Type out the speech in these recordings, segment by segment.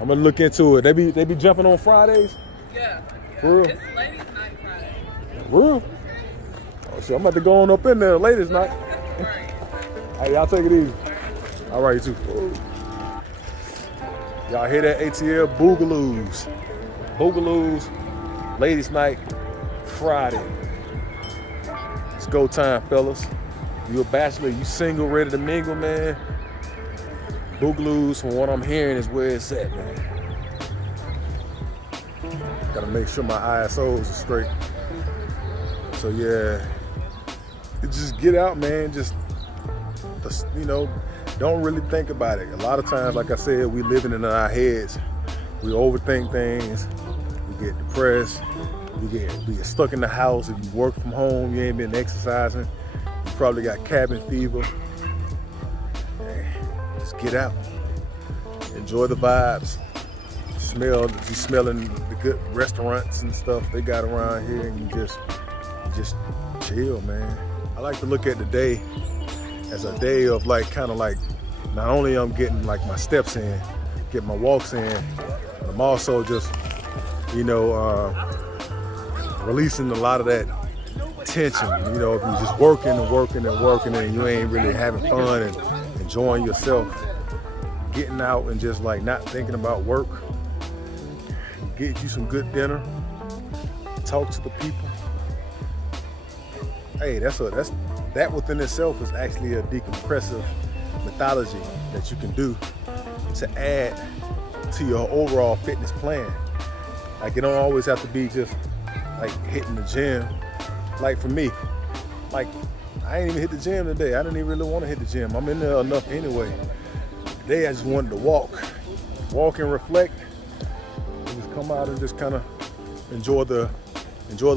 I'm gonna look into it. They be jumping on Fridays? Yeah. For real? It's ladies' night Friday. For real? Oh, so I'm about to go on up in there ladies' night. Right. Hey, y'all take it easy. All right, you too. Y'all hear that? ATL Boogaloos. Boogaloos, ladies' night, Friday. It's go time, fellas. You a bachelor, you single, ready to mingle, man. Boogaloos, from what I'm hearing, is where it's at, man. Gotta make sure my ISOs are straight. So yeah, just get out, man. Just, you know, don't really think about it. A lot of times, like I said, we living in our heads. We overthink things. We get depressed. We get stuck in the house. If you work from home, you ain't been exercising. You probably got cabin fever. Hey, just get out. Enjoy the vibes. You smelling the good restaurants and stuff they got around here, and you just chill, man. I like to look at the day as a day of like, kind of like, not only I'm getting like my steps in, get my walks in, but I'm also just, you know, releasing a lot of that tension. You know, if you're just working and working and working and you ain't really having fun and enjoying yourself, getting out and just like not thinking about work, get you some good dinner, talk to the people. Hey, that within itself is actually a decompressive methodology that you can do to add to your overall fitness plan. Like, it don't always have to be just like hitting the gym. Like for me, like I ain't even hit the gym today. I didn't even really want to hit the gym. I'm in there enough anyway. Today I just wanted to walk and reflect, and just come out and just kind of enjoy the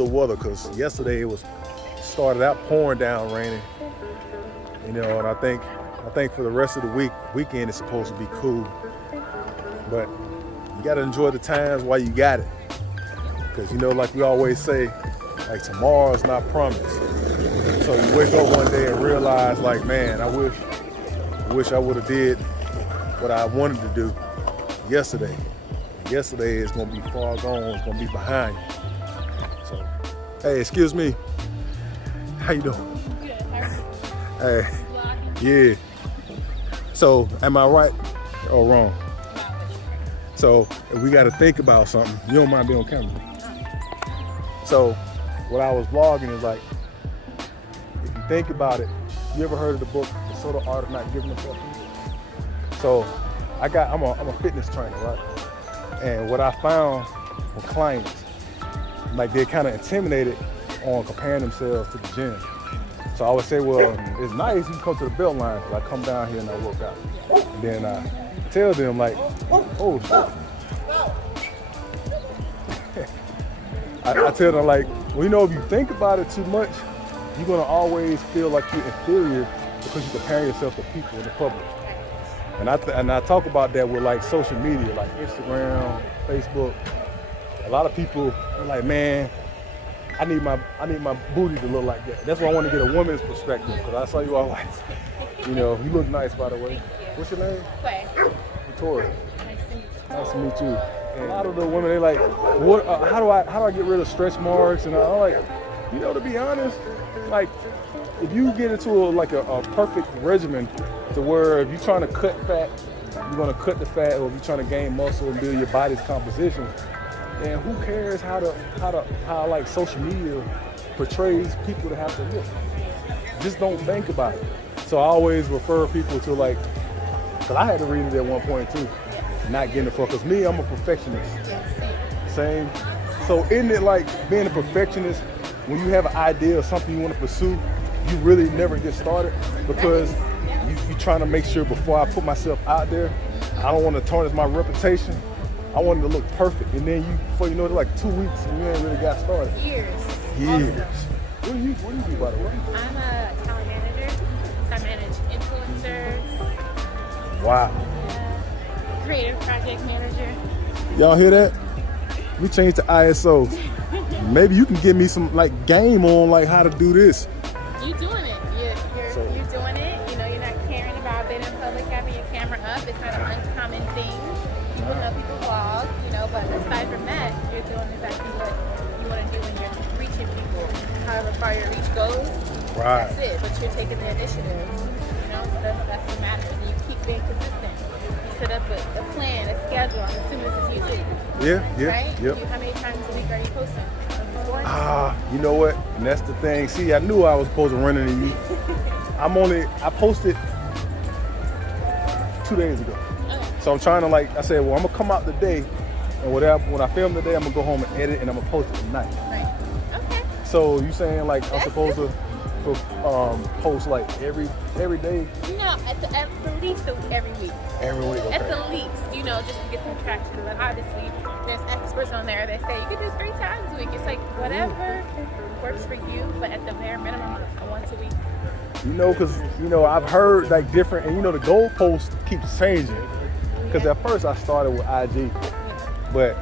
weather. Cause yesterday it started out pouring down, raining. You know, and I think for the rest of the weekend it's supposed to be cool. But you gotta enjoy the times while you got it. Cause you know, like we always say, like tomorrow's not promised. So you wake up one day and realize, like, man, I wish I would have did what I wanted to do yesterday. Yesterday is gonna be far gone, it's gonna be behind you. So, hey, excuse me. How you doing? Good. How are you? Hey, yeah. So, am I right or wrong? So, if we gotta think about something, you don't mind being on camera. So, what I was vlogging is like, if you think about it, you ever heard of the book, The Subtle Art of Not Giving a Fuck? So, I'm a fitness trainer, right? And what I found with clients, like they're kind of intimidated on comparing themselves to the gym. So I would say, well, it's nice you come to the belt line, because I come down here and I work out. And then I tell them like, oh shit. I tell them like, well, you know, if you think about it too much, you're gonna always feel like you're inferior because you compare yourself to people in the public. And I talk about that with like social media, like Instagram, Facebook. A lot of people are like, man, I need my booty to look like that. That's why I want to get a woman's perspective, because I saw you all like, you know, you look nice, by the way. What's your name? Clay. Victoria. Nice to meet you. Nice to meet you. And a lot of the women, they like, what? How do I get rid of stretch marks? And I'm like, you know, to be honest, like, if you get into a perfect regimen to where if you're trying to cut fat, you're gonna cut the fat, or if you're trying to gain muscle and build your body's composition, and who cares how like social media portrays people to have to look? Just don't think about it. So I always refer people to like, cause I had to read it at one point too, not getting the fuck. Cause me, I'm a perfectionist. Same. So isn't it like being a perfectionist, when you have an idea of something you want to pursue, you really never get started because you're trying to make sure before I put myself out there, I don't want to tarnish my reputation. I want it to look perfect, and then before you know it, like 2 weeks and you ain't really got started. Years. What do you do, by the way? I'm a talent manager. I manage influencers. Wow. Creative project manager. Y'all hear that? We changed to ISO. Maybe you can give me some like game on like how to do this. You doing it. You're doing it. You know, you're not caring about being in public, having your camera up. It's not an uncommon thing. People know people aside from that, you're doing exactly what you want to do when you're reaching people. However far your reach goes, Right. that's it. But you're taking the initiative. You know, so that's what matters. And you keep being consistent. You set up a plan, a schedule. I'm assuming this is YouTube. Yeah. Right? Yep. How many times a week are you posting? You know what? And that's the thing. See, I knew I was supposed to run into you. I posted 2 days ago. Okay. So I'm trying to I said, well, I'm gonna come out today, and when I film today, I'm gonna go home and edit, and I'm gonna post it tonight. Right. Okay. So you saying I'm That's supposed to post every day? No, at the least every week. Every week, okay. At the least, just to get some traction. But obviously, there's experts on there that say you can do 3 times a week. It's like whatever works for you, but at the bare minimum, once a week. Because I've heard different, and the goalpost keeps changing. Because at first I started with IG, but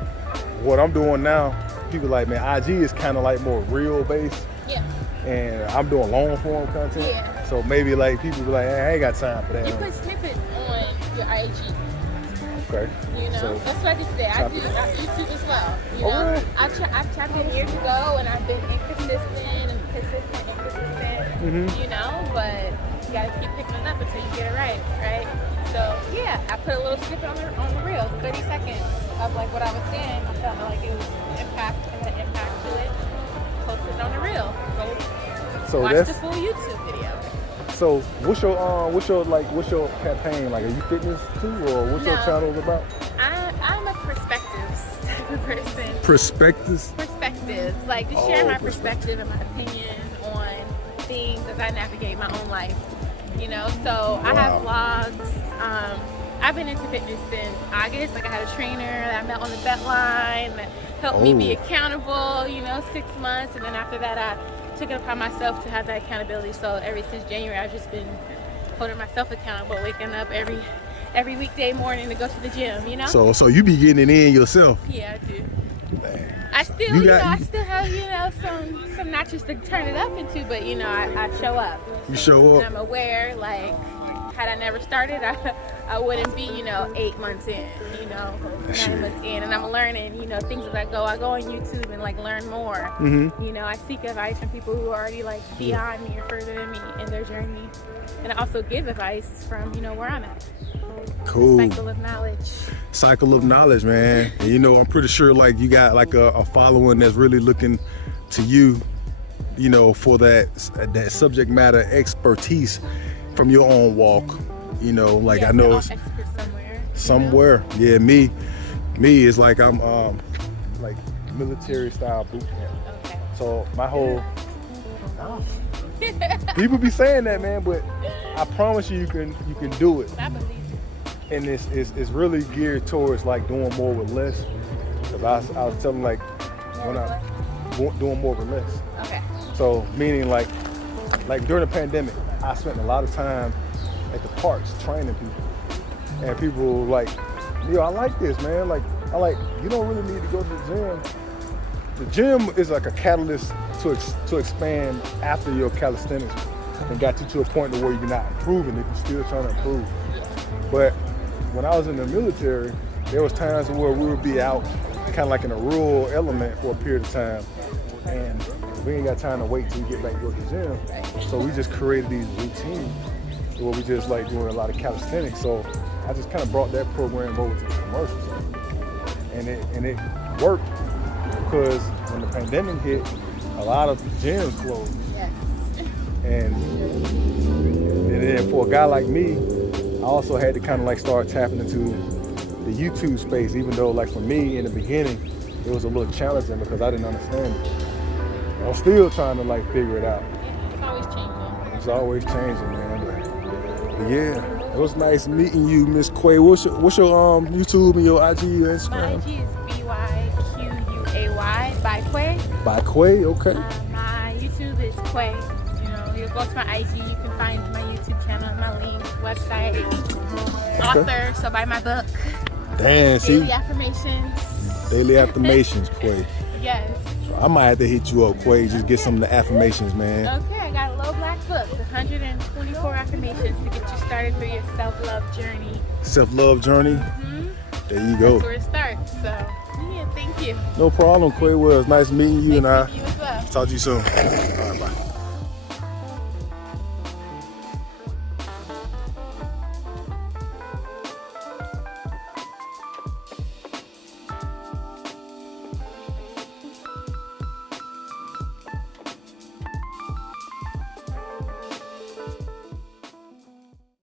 what I'm doing now, people man, IG is kind of more real based. Yeah. And I'm doing long form content. Yeah. So maybe people be hey, I ain't got time for that. You put snippets on your IG. Okay. So, That's what I did today. I do YouTube as well. Really? I've tapped in years ago, and I've been inconsistent. But you gotta keep picking it up until you get it right? So yeah, I put a little snippet on the reel, 30 seconds of what I was saying. I felt like it was had an impact to it. Posted it on the reel. Go watch the full YouTube video. So what's your campaign? Are you fitness too, or what's your channel about? I'm a perspectives type of person. Perspectives? Perspectives. To share my perspective and my opinion on things as I navigate my own life. So I have vlogs. I've been into fitness since August. I had a trainer that I met on the vet line that helped me be accountable, 6 months. And then after that, I took it upon myself to have that accountability. So ever since January, I've just been holding myself accountable, waking up every weekday morning to go to the gym, So you be getting it in yourself? Yeah, I do. Man. I still, I still have, some notches to turn it up into, but I show up. You show up. And I'm aware, had I never started, I wouldn't be, 8 months in, 9 months in, and I'm learning, things as I go on YouTube and learn more. Mm-hmm. I seek advice from people who are already beyond me or further than me in their journey, and I also give advice from, where I'm at. Cool. Cycle of knowledge. Cycle of knowledge, man. And I'm pretty sure you got a following that's really looking to you, for that subject matter expertise from your own walk. I know it's somewhere. Yeah, me is I'm military style boot camp. Okay. So my whole people be saying that, man, but I promise you can do it. I believe it. And it's really geared towards doing more with less. Because I was telling when I'm doing more with less. Okay. So meaning like during the pandemic, I spent a lot of time at the parks training people. And people were I like this, man. You don't really need to go to the gym. The gym is a catalyst to expand after your calisthenics and got you to a point where you're not improving if you're still trying to improve. But when I was in the military, there was times where we would be out kind of in a rural element for a period of time, and we ain't got time to wait till we get back to go to the gym. So we just created these routines where we just doing a lot of calisthenics. So I just kind of brought that program over to the commercial side, and it worked because when the pandemic hit, a lot of gyms closed. Yes. And then for a guy like me, I also had to kind of start tapping into the YouTube space, even though for me in the beginning, it was a little challenging because I didn't understand it. I'm still trying to figure it out. Yeah, it's always changing. It's always changing, man. But yeah, it was nice meeting you, Miss Quay. What's your YouTube and your IG, your Instagram? My IG is BYQUAY by Quay. By Quay, okay. My YouTube is Quay. You'll go to my IG, you can find my YouTube channel, my link, website, author, so buy my book. Damn, see? Daily affirmations. Daily affirmations, Quay. Yes. So I might have to hit you up, Quay, just get some of the affirmations, man. Okay, I got a little black book, 124 affirmations to get you started through your self-love journey. Self-love journey? Mm-hmm. There you go. That's where it starts, so yeah, thank Thank you. No problem, Quay. Well, it's nice meeting you, and Nice I to meet you as well. talk to you soon. All right, bye.